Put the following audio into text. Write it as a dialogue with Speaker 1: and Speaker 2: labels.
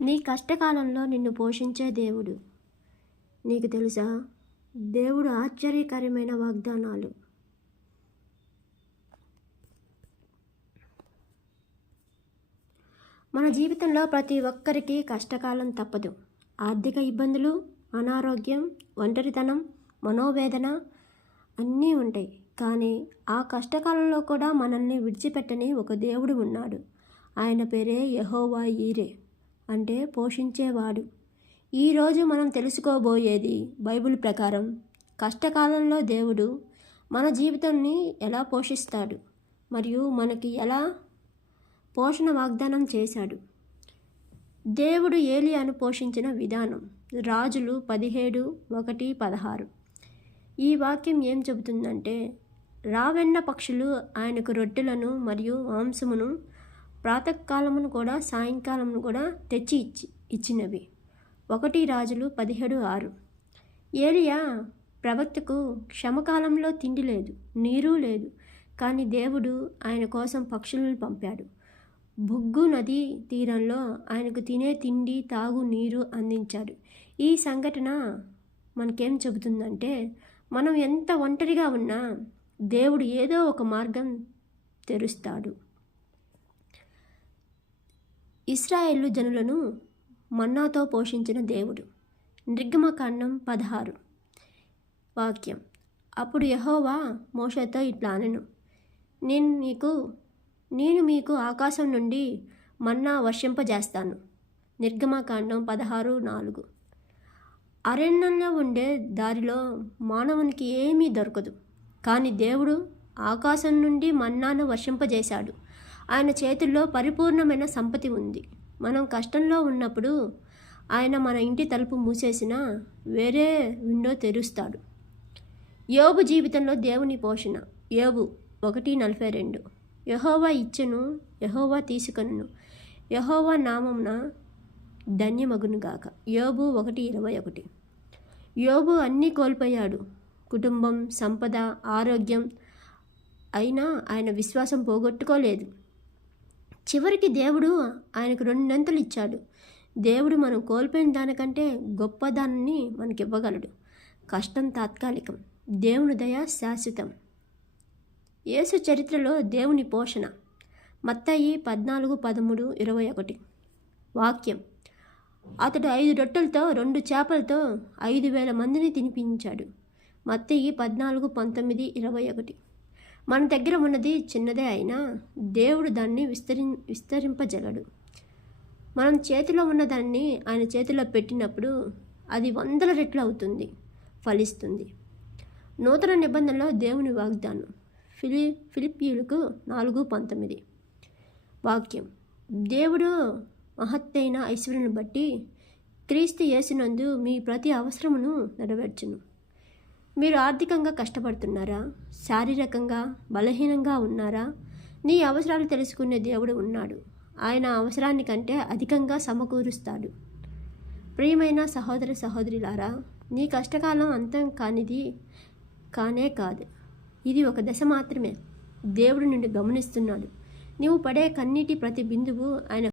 Speaker 1: నీ కష్టకాలంలో నిన్ను పోషించే దేవుడు. నీకు తెలుసా? దేవుడు ఆశ్చర్యకరమైన వాగ్దానాలు. మన జీవితంలో ప్రతి ఒక్కరికి కష్టకాలం తప్పదు. ఆర్థిక ఇబ్బందులు అనారోగ్యం ఒంటరితనం మనోవేదన అన్నీ ఉంటాయి. కానీ ఆ కష్టకాలంలో కూడా మనల్ని విడిచిపెట్టని ఒక దేవుడు ఉన్నాడు. ఆయన పేరే యహోవా ఈరే అంటే పోషించేవాడు. ఈరోజు మనం తెలుసుకోబోయేది బైబిల్ ప్రకారం కష్టకాలంలో దేవుడు మన జీవితాన్ని ఎలా పోషిస్తాడు మరియు మనకి ఎలా పోషణ వాగ్దానం చేశాడు. దేవుడు ఏలియాను పోషించిన విధానం రాజులు పదిహేడు ఒకటి పదహారు. ఈ వాక్యం ఏం చెబుతుందంటే రావెన్న పక్షులు ఆయనకు రొట్టెలను మరియు మాంసమును ప్రాతకాలమును కూడా సాయంకాలమును కూడా తెచ్చి ఇచ్చి ఇచ్చినవి. ఒకటి రాజులు పదిహేడు ఆరు. ఏలియా ప్రవక్తకు క్షమకాలంలో తిండి లేదు నీరు లేదు కానీ దేవుడు ఆయన కోసం పక్షులను పంపాడు. బొగ్గు నది తీరంలో ఆయనకు తినే తిండి తాగు నీరు అందించాడు. ఈ సంఘటన మనకేం చెబుతుందంటే మనం ఎంత ఒంటరిగా ఉన్నా దేవుడు ఏదో ఒక మార్గం తెరుస్తాడు. ఇస్రాయేళ్ళు జనులను మన్నాతో పోషించిన దేవుడు. నిర్గమకాండం పదహారు. వాక్యం. అప్పుడు యహోవా మోషతో ఇట్లా అనను. నేను నీకు నేను మీకు ఆకాశం నుండి మన్నా వర్షింపజేస్తాను. నిర్గమకాండం పదహారు నాలుగు. అరణ్యంలో ఉండే దారిలో మానవునికి ఏమీ దొరకదు. కానీ దేవుడు ఆకాశం నుండి మన్నాను వర్షింపజేశాడు. ఆయన చేతుల్లో పరిపూర్ణమైన సంపత్తి ఉంది. మనం కష్టంలో ఉన్నప్పుడు ఆయన మన ఇంటి తలుపు మూసేసినా వేరే విండో తెరుస్తాడు. యోబు జీవితంలో దేవుని పోషణ. యోబు ఒకటి నలభై రెండు. యహోవా ఇచ్చెను యహోవా తీసుకొనును. యహోవా నామమున ధన్యమగునుగాక యోబు ఒకటి ఇరవై ఒకటి. యోబు అన్నీ కోల్పోయాడు. కుటుంబం సంపద ఆరోగ్యం అయినా ఆయన విశ్వాసం పోగొట్టుకోలేదు. చివరికి దేవుడు ఆయనకు రెండంతలు ఇచ్చాడు. దేవుడు మనం కోల్పోయిన దానికంటే గొప్పదాన్ని మనకి ఇవ్వగలడు కష్టం తాత్కాలికం. దేవుని దయ శాశ్వతం. యేసు చరిత్రలో దేవుని పోషణ. మత్తయి పద్నాలుగు పదమూడు ఇరవై ఒకటి. వాక్యం. అతడు ఐదు రొట్టెలతో రెండు చేపలతో ఐదు వేల మందిని తినిపించాడు. మత్తయి పద్నాలుగు పంతొమ్మిది ఇరవై ఒకటి. మన దగ్గర ఉన్నది చిన్నదే అయినా దేవుడు దాన్ని విస్తరి విస్తరింపజలడు. మనం చేతిలో ఉన్నదాన్ని ఆయన చేతిలో పెట్టినప్పుడు అది వందల రెట్లు అవుతుంది ఫలిస్తుంది. నూతన నిబంధనలో దేవుని వాగ్దానం. ఫిలి ఫిలిపియులకు నాలుగు పంతొమ్మిది. వాక్యం. దేవుడు మహత్తైన ఐశ్వర్యను బట్టి క్రీస్తు యేసునందు మీ ప్రతి అవసరమును నెరవేర్చును. మీరు ఆర్థికంగా కష్టపడుతున్నారా? శారీరకంగా బలహీనంగా ఉన్నారా? నీ అవసరాలు తెలుసుకునే దేవుడు ఉన్నాడు. ఆయన అవసరాన్ని కంటే అధికంగా సమకూరుస్తాడు. ప్రియమైన సహోదర సహోదరులారా నీ కష్టకాలం అంతం కానిది కానే కాదు. ఇది ఒక దశ మాత్రమే. దేవుడు నిన్ను గమనిస్తున్నాడు. నీవు పడే కన్నీటి ప్రతి బిందువు ఆయన